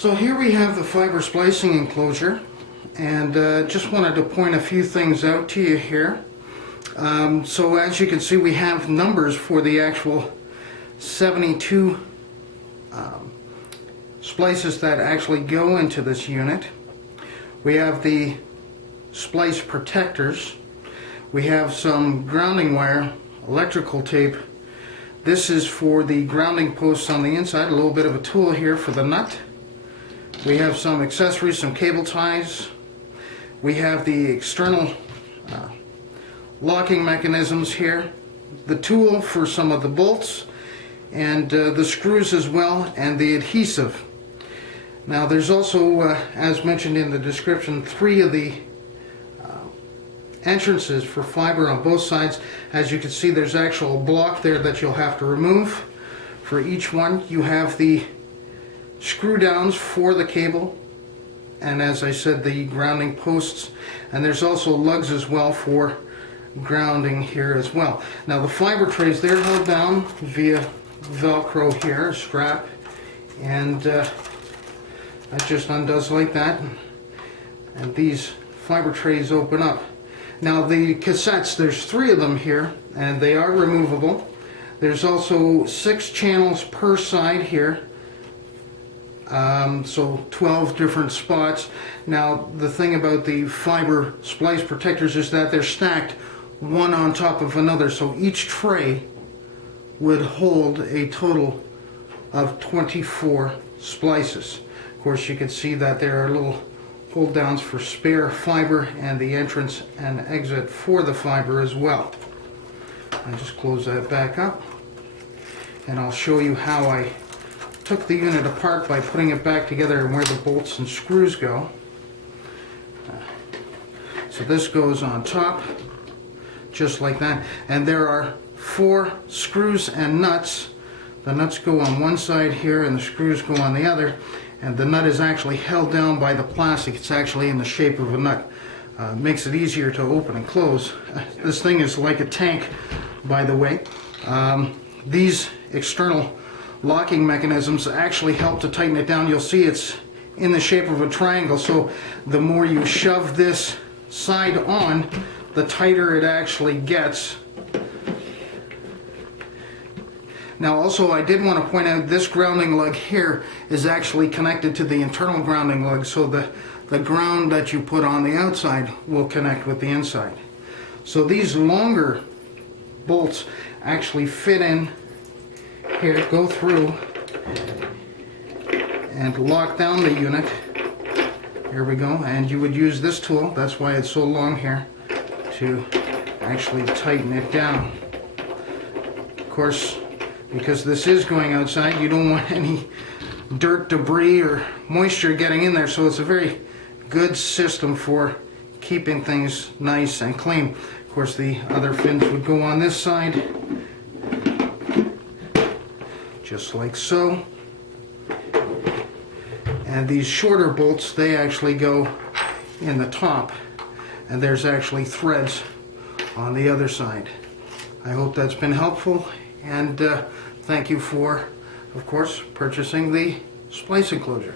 So here we have the fiber splicing enclosure, and just wanted to point a few things out to you here. So as you can see, we have numbers for the actual 72 splices that actually go into this unit. We have the splice protectors. We have some grounding wire, electrical tape. This is for the grounding posts on the inside, a little bit of a tool here for the nut. We have some accessories, some cable ties. We have the external locking mechanisms here, the tool for some of the bolts, and the screws as well, and the adhesive. Now there's also, as mentioned in the description, 3 of the entrances for fiber on both sides. As you can see, there's actual block there that you'll have to remove. For each one, you have the screw downs for the cable, and as I said, the grounding posts, and there's also lugs as well for grounding here as well. Now the fiber trays, they're held down via Velcro here, strap, and that just undoes like that, and these fiber trays open up. Now the cassettes, there's 3 of them here, and they are removable. There's also 6 channels per side here, so 12 different spots. Now the thing about the fiber splice protectors is that they're stacked one on top of another, so each tray would hold a total of 24 splices. Of course, you can see that there are little hold downs for spare fiber and the entrance and exit for the fiber as well. I just close that back up, and I'll show you how I took the unit apart by putting it back together and where the bolts and screws go. So this goes on top just like that, and there are 4 screws and nuts. The nuts go on one side here and the screws go on the other, and the nut is actually held down by the plastic. It's actually in the shape of a nut. Makes it easier to open and close. This thing is like a tank, by the way. These external locking mechanisms actually help to tighten it down. You'll see it's in the shape of a triangle, so the more you shove this side on, the tighter it actually gets. Now also, I did want to point out this grounding lug here is actually connected to the internal grounding lug, so the ground that you put on the outside will connect with the inside. So these longer bolts actually fit in here, go through and lock down the unit. Here we go, and you would use this tool, that's why it's so long here, to actually tighten it down. Of course, because this is going outside, you don't want any dirt, debris, or moisture getting in there, so it's a very good system for keeping things nice and clean. Of course, the other fins would go on this side, just like so. And these shorter bolts, they actually go in the top, and there's actually threads on the other side. I hope that's been helpful, and thank you for, of course, purchasing the splice enclosure.